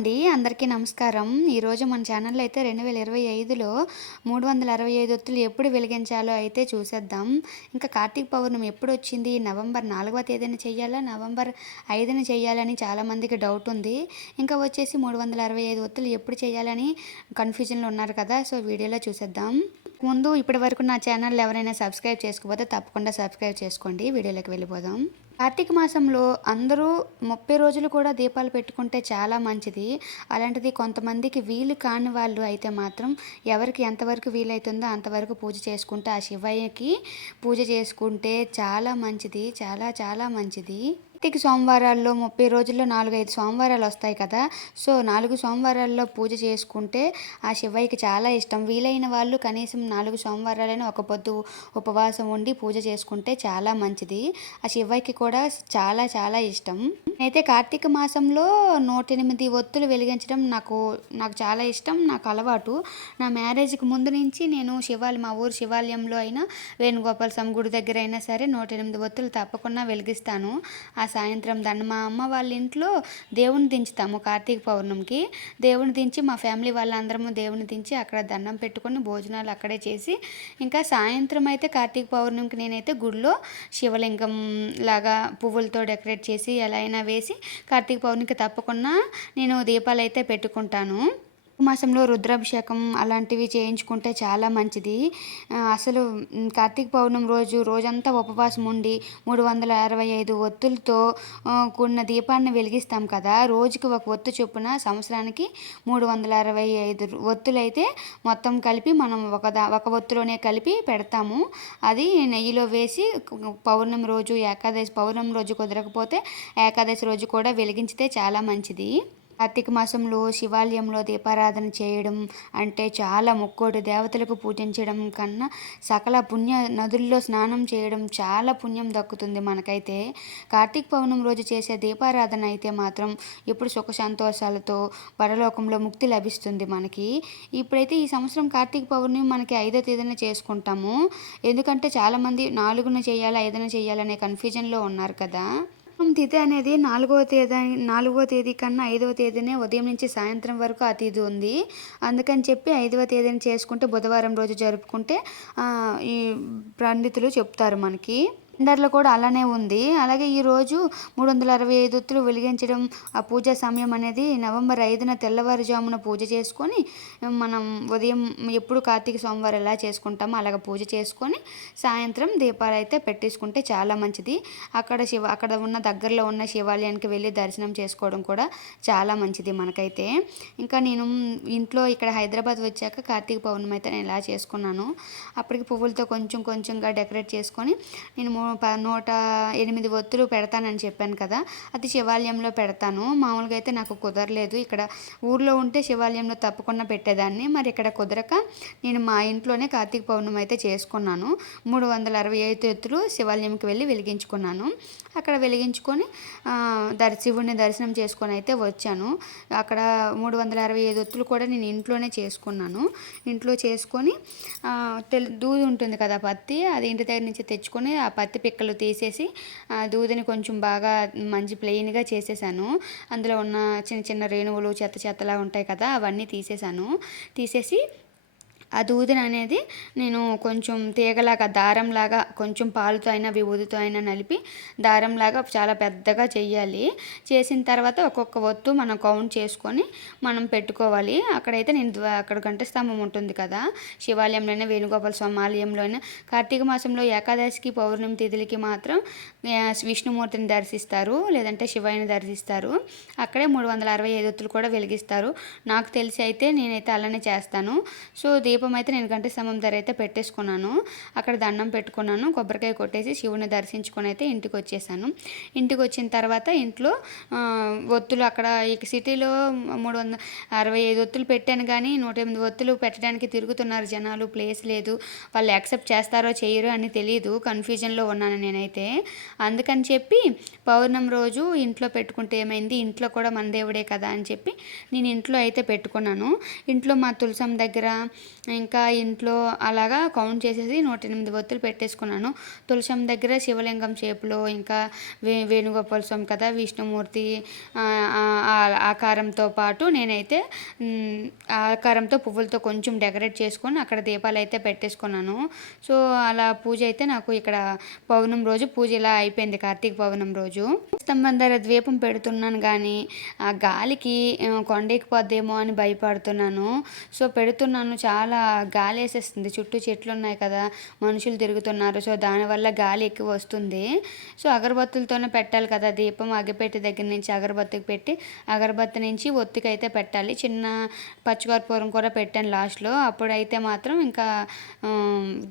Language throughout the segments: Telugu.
అండి అందరికీ నమస్కారం. ఈరోజు మన ఛానల్లో అయితే రెండు వేల ఇరవై ఐదులో మూడు వందల అరవై ఐదు ఒత్తులు ఎప్పుడు వెలిగించాలో అయితే చూసేద్దాం. ఇంకా కార్తీక పౌర్ణమి ఎప్పుడు వచ్చింది నవంబర్ నాలుగవ తేదీన చేయాలా నవంబర్ ఐదున చేయాలని చాలామందికి డౌట్ ఉంది. ఇంకా వచ్చేసి మూడు వందల అరవై ఐదు ఒత్తులు ఎప్పుడు చేయాలని కన్ఫ్యూజన్లో ఉన్నారు కదా సో వీడియోలో చూసేద్దాం. ముందు ఇప్పటి వరకు నా ఛానల్ ఎవరైనా సబ్స్క్రైబ్ చేసుకోకపోతే తప్పకుండా సబ్స్క్రైబ్ చేసుకోండి. వీడియోలోకి వెళ్ళిపోదాం. కార్తీక మాసంలో అందరూ ముప్పై రోజులు కూడా దీపాలు పెట్టుకుంటే చాలా మంచిది. అలాంటిది కొంతమందికి వీలు కాని వాళ్ళు అయితే మాత్రం ఎవరికి ఎంతవరకు వీలైతుందో అంతవరకు పూజ చేసుకుంటే ఆ శివయ్యకి పూజ చేసుకుంటే చాలా మంచిది. చాలా చాలా మంచిది. కార్తీక సోమవారాల్లో ముప్పై రోజుల్లో నాలుగైదు సోమవారాలు వస్తాయి కదా. సో నాలుగు సోమవారాల్లో పూజ చేసుకుంటే ఆ శివయ్యకి చాలా ఇష్టం. వీలైన వాళ్ళు కనీసం నాలుగు సోమవారాలైనా ఒక పొద్దు ఉపవాసం ఉండి పూజ చేసుకుంటే చాలా మంచిది. ఆ శివయ్యకి కూడా చాలా చాలా ఇష్టం. అయితే కార్తీక మాసంలో నూట ఎనిమిది ఒత్తులు వెలిగించడం నాకు నాకు చాలా ఇష్టం నాకు అలవాటు. నా మ్యారేజ్కి ముందు నుంచి నేను శివాలయం మా ఊరు శివాలయంలో అయినా వేణుగోపాల స్వామి గుడి దగ్గర అయినా సరే నూట ఎనిమిది ఒత్తులు తప్పకుండా వెలిగిస్తాను. ఆ సాయంత్రం దాన్ని మా అమ్మ వాళ్ళ ఇంట్లో దేవుని దించుతాము కార్తీక పౌర్ణమికి. దేవుని దించి మా ఫ్యామిలీ వాళ్ళందరము దేవుని దించి అక్కడ దండం పెట్టుకొని భోజనాలు అక్కడే చేసి ఇంకా సాయంత్రం అయితే కార్తీక పౌర్ణమికి నేనైతే గుడిలో శివలింగం లాగా పువ్వులతో డెకరేట్ చేసి ఎలా అయినా వేసి కార్తీక పౌర్ణమికి తప్పకుండా నేను దీపాలు అయితే పెట్టుకుంటాను. మాసంలో రుద్రాభిషేకం అలాంటివి చేయించుకుంటే చాలా మంచిది. అసలు కార్తీక పౌర్ణమి రోజు రోజంతా ఉపవాసం ఉండి మూడు వందల అరవై ఐదు ఒత్తులతో కూడిన దీపాన్ని వెలిగిస్తాం కదా. రోజుకి ఒక ఒత్తు చొప్పున సంవత్సరానికి మూడు వందల అరవై ఐదు ఒత్తులైతే మొత్తం కలిపి మనం ఒక దా ఒక ఒత్తులోనే కలిపి పెడతాము. అది నెయ్యిలో వేసి పౌర్ణమి రోజు ఏకాదశి పౌర్ణమి రోజు కుదరకపోతే ఏకాదశి రోజు కూడా వెలిగించితే చాలా మంచిది. కార్తీక మాసంలో శివాలయంలో దీపారాధన చేయడం అంటే చాలా ముక్కోటి దేవతలకు పూజించడం కన్నా సకల పుణ్య నదుల్లో స్నానం చేయడం చాలా పుణ్యం దక్కుతుంది మనకైతే. కార్తీక పౌర్ణమి రోజు చేసే దీపారాధన అయితే మాత్రం ఇప్పుడు సుఖ సంతోషాలతో పరలోకంలో ముక్తి లభిస్తుంది మనకి. ఇప్పుడైతే ఈ సంవత్సరం కార్తీక పౌర్ణమి మనకి ఐదో తేదీన చేసుకుంటాము. ఎందుకంటే చాలామంది నాలుగున చేయాలి ఐదున చేయాలనే కన్ఫ్యూజన్లో ఉన్నారు కదా. తిథి అనేది నాలుగవ తేదీ నాలుగవ తేదీ కన్నా ఐదవ తేదీనే ఉదయం నుంచి సాయంత్రం వరకు ఆ తిథి ఉంది. అందుకని చెప్పి ఐదవ తేదీని చేసుకుంటే బుధవారం రోజు జరుపుకుంటే ఈ పండితులు చెప్తారు మనకి. క్యాలెండర్లో కూడా అలానే ఉంది. అలాగే ఈరోజు మూడు వందల అరవై ఐదు ఒత్తులు వెలిగించడం ఆ పూజా సమయం అనేది నవంబర్ ఐదున తెల్లవారుజామున పూజ చేసుకొని మనం ఉదయం ఎప్పుడు కార్తీక సోమవారం ఎలా చేసుకుంటామో అలాగ పూజ చేసుకొని సాయంత్రం దీపాలు అయితే పెట్టేసుకుంటే చాలా మంచిది. అక్కడ శివ అక్కడ ఉన్న దగ్గరలో ఉన్న శివాలయానికి వెళ్ళి దర్శనం చేసుకోవడం కూడా చాలా మంచిది మనకైతే. ఇంకా నేను ఇంట్లో ఇక్కడ హైదరాబాద్ వచ్చాక కార్తీక పౌర్ణమి అయితే నేను ఇలా చేసుకున్నాను. అప్పటికి పువ్వులతో కొంచెం కొంచెంగా డెకరేట్ చేసుకొని నేను నూట ఎనిమిది ఒత్తులు పెడతానని చెప్పాను కదా అది శివాలయంలో పెడతాను. మామూలుగా అయితే నాకు కుదరలేదు. ఇక్కడ ఊర్లో ఉంటే శివాలయంలో తప్పకుండా పెట్టేదాన్ని. మరి ఇక్కడ కుదరక నేను మా ఇంట్లోనే కార్తీక పౌర్ణమి అయితే చేసుకున్నాను. మూడు వందల అరవై ఐదు ఎత్తులు శివాలయంకి వెళ్ళి వెలిగించుకున్నాను. అక్కడ వెలిగించుకొని దర్ శివుడిని దర్శనం చేసుకొని అయితే వచ్చాను. అక్కడ మూడు వందల అరవై ఐదు ఒత్తులు కూడా నేను ఇంట్లోనే చేసుకున్నాను. ఇంట్లో చేసుకొని తెల్ దూది ఉంటుంది కదా పత్తి అది ఇంటి దగ్గర నుంచి తెచ్చుకొని ఆ పత్తి పిక్కలు తీసేసి దూదిని కొంచెం బాగా మంచి ప్లెయిన్గా చేసేసాను. అందులో ఉన్న చిన్న చిన్న రేణువులు చెత్త చెత్తలా ఉంటాయి కదా అవన్నీ తీసేసాను. తీసేసి ఆ దూదిని అనేది నేను కొంచెం తీగలాగా దారంలాగా కొంచెం పాలుతో అయినా విభూతితో అయినా నలిపి దారంలాగా చాలా పెద్దగా చేయాలి చేసిన తర్వాత ఒక్కొక్క ఒత్తు మనం కౌంట్ చేసుకొని మనం పెట్టుకోవాలి. అక్కడైతే నేను అక్కడ గంట స్తంభం ఉంటుంది కదా శివాలయంలోనే వేణుగోపాల స్వామి ఆలయంలోనే కార్తీక మాసంలో ఏకాదశికి పౌర్ణమి తిథులకి మాత్రం విష్ణుమూర్తిని దర్శిస్తారు లేదంటే శివాయిని దర్శిస్తారు. అక్కడే మూడు వందల అరవై ఐదు ఒత్తులు కూడా వెలిగిస్తారు. నాకు తెలిసి అయితే నేనైతే అలానే చేస్తాను. సో దీప దీపం అయితే నేను గంట స్తంభం ధర అయితే పెట్టేసుకున్నాను. అక్కడ దండం పెట్టుకున్నాను. కొబ్బరికాయ కొట్టేసి శివుని దర్శించుకొని అయితే ఇంటికి వచ్చేసాను. ఇంటికి వచ్చిన తర్వాత ఇంట్లో ఒత్తులు అక్కడ ఈ సిటీలో మూడు వందల అరవై ఐదు ఒత్తులు పెట్టాను కానీ నూట ఎనిమిది ఒత్తులు పెట్టడానికి తిరుగుతున్నారు జనాలు. ప్లేస్ లేదు. వాళ్ళు యాక్సెప్ట్ చేస్తారో చేయరు అని తెలియదు కన్ఫ్యూజన్లో ఉన్నాను నేనైతే. అందుకని చెప్పి పౌర్ణమి రోజు ఇంట్లో పెట్టుకుంటే ఏమైంది? ఇంట్లో కూడా మన దేవుడే కదా అని చెప్పి నేను ఇంట్లో అయితే పెట్టుకున్నాను. ఇంట్లో మా తులసం దగ్గర ఇంకా ఇంట్లో అలాగా కౌంట్ చేసేసి నూట ఎనిమిది ఒత్తులు పెట్టేసుకున్నాను. తులసం దగ్గర శివలింగం షేప్లో ఇంకా వే వేణుగోపాల స్వామి కదా విష్ణుమూర్తి ఆ, ఆకారంతో పాటు నేనైతే ఆకారంతో పువ్వులతో కొంచెం డెకరేట్ చేసుకొని అక్కడ దీపాలు అయితే పెట్టేసుకున్నాను. సో అలా పూజ అయితే నాకు ఇక్కడ పౌర్ణమి రోజు పూజ ఇలా అయిపోయింది కార్తీక పౌర్ణమి రోజు. స్తంభం దగ్గర ద్వీపం పెడుతున్నాను కానీ ఆ గాలికి కొండ కొండెక్కిపోద్దేమో అని భయపడుతున్నాను. సో పెడుతున్నాను చాలా గాలి వేసేస్తుంది చుట్టూ చెట్లు ఉన్నాయి కదా మనుషులు తిరుగుతున్నారు. సో దానివల్ల గాలి ఎక్కువ వస్తుంది. సో అగరబత్తులతోనే పెట్టాలి కదా దీపం అగ్గిపెట్టి దగ్గర నుంచి అగరబత్తికి పెట్టి అగరబత్తి నుంచి ఒత్తికి అయితే పెట్టాలి. చిన్న పచ్చికర్పూరం కూడా పెట్టాను లాస్ట్లో. అప్పుడైతే మాత్రం ఇంకా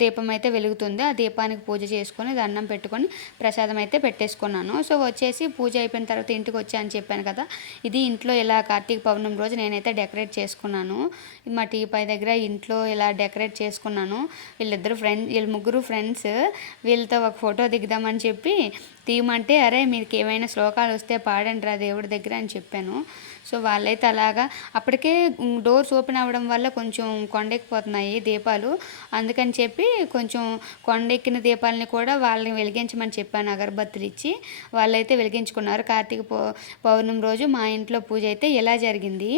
దీపం అయితే వెలుగుతుంది. ఆ దీపానికి పూజ చేసుకొని దండం పెట్టుకొని ప్రసాదం అయితే పెట్టేసుకున్నాను. సో వచ్చేసి పూజ అయిపోయిన తర్వాత ఇంటికి వచ్చా అని చెప్పాను కదా ఇది ఇంట్లో ఇలా కార్తీక పౌర్ణమి రోజు నేనైతే డెకరేట్ చేసుకున్నాను. మా టీ పై దగ్గర ఇంట్లో ఇలా డెకరేట్ చేసుకున్నాను. వీళ్ళిద్దరు ఫ్రెండ్స్ వీళ్ళు ముగ్గురు ఫ్రెండ్స్ వీళ్ళతో ఒక ఫోటో దిగుదామని చెప్పి తీయమంటే అరే మీకు ఏమైనా శ్లోకాలు వస్తే పాడండి రా దేవుడి దగ్గర అని చెప్పాను. సో వాళ్ళైతే అలాగా. అప్పటికే డోర్స్ ఓపెన్ అవ్వడం వల్ల కొంచెం కొండెక్కిపోతున్నాయి దీపాలు. అందుకని చెప్పి కొంచెం కొండెక్కిన దీపాలని కూడా వాళ్ళని వెలిగించమని చెప్పాను అగరబత్తులు ఇచ్చి వాళ్ళైతే వెలిగించుకున్నారు. కార్తీక పౌ పౌర్ణమి రోజు మా ఇంట్లో పూజ అయితే ఇలా జరిగింది?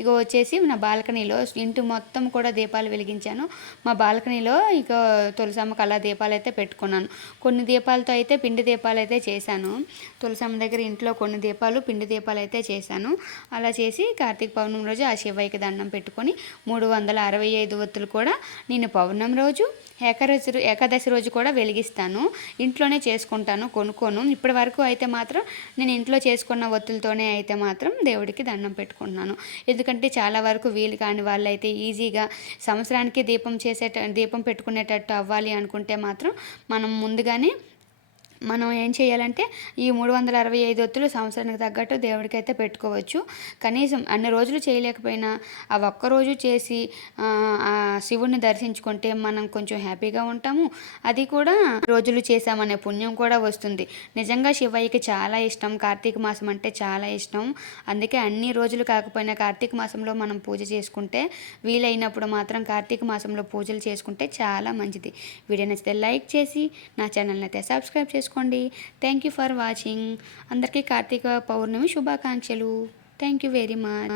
ఇక వచ్చేసి నా బాల్కనీలో ఇంటి మొత్తం కూడా దీపాలు వెలిగించాను. మా బాల్కనీలో ఇక తులసమ్మకి అలా దీపాలు అయితే పెట్టుకున్నాను. కొన్ని దీపాలతో అయితే పిండి దీపాలు అయితే చేశాను. తులసమ్మ దగ్గర ఇంట్లో కొన్ని దీపాలు పిండి దీపాలు అయితే చేశాను. అలా చేసి కార్తీక పౌర్ణమి రోజు ఆ శివయ్యకి దండం పెట్టుకొని మూడు వందల అరవై ఐదు ఒత్తులు కూడా నేను పౌర్ణమి రోజు ఏకాదశి ఏకాదశి రోజు కూడా వెలిగిస్తాను. ఇంట్లోనే చేసుకుంటాను కొనుక్కోను. ఇప్పటి వరకు అయితే మాత్రం నేను ఇంట్లో చేసుకున్న ఒత్తులతోనే అయితే మాత్రం దేవుడికి దండం పెట్టుకుంటున్నాను. ఎందుకంటే చాలా వరకు వీలు కాని వాళ్ళైతే ఈజీగా సంవత్సరానికి దీపం చేసేట దీపం పెట్టుకునేటట్టు అవ్వాలి అనుకుంటే మాత్రం మనం ముందుగానే మనం ఏం చేయాలంటే ఈ మూడు వందల అరవై ఐదు ఒత్తులు సంవత్సరానికి తగ్గట్టు దేవుడికైతే పెట్టుకోవచ్చు. కనీసం అన్ని రోజులు చేయలేకపోయినా ఆ ఒక్క రోజు చేసి ఆ, శివుణ్ణి దర్శించుకుంటే మనం కొంచెం హ్యాపీగా ఉంటాము. అది కూడా రోజులు చేసామనే పుణ్యం కూడా వస్తుంది. నిజంగా శివయ్యకి చాలా ఇష్టం. కార్తీక మాసం అంటే చాలా ఇష్టం. అందుకే అన్ని రోజులు కాకపోయినా కార్తీక మాసంలో మనం పూజ చేసుకుంటే వీలైనప్పుడు మాత్రం కార్తీక మాసంలో పూజలు చేసుకుంటే చాలా మంచిది. వీడియో నచ్చితే లైక్ చేసి నా ఛానల్ని అయితే సబ్స్క్రైబ్ చేసుకోండి. థ్యాంక్ యూ ఫర్ వాచింగ్ అందరికీ కార్తీక పౌర్ణమి శుభాకాంక్షలు. Thank you very much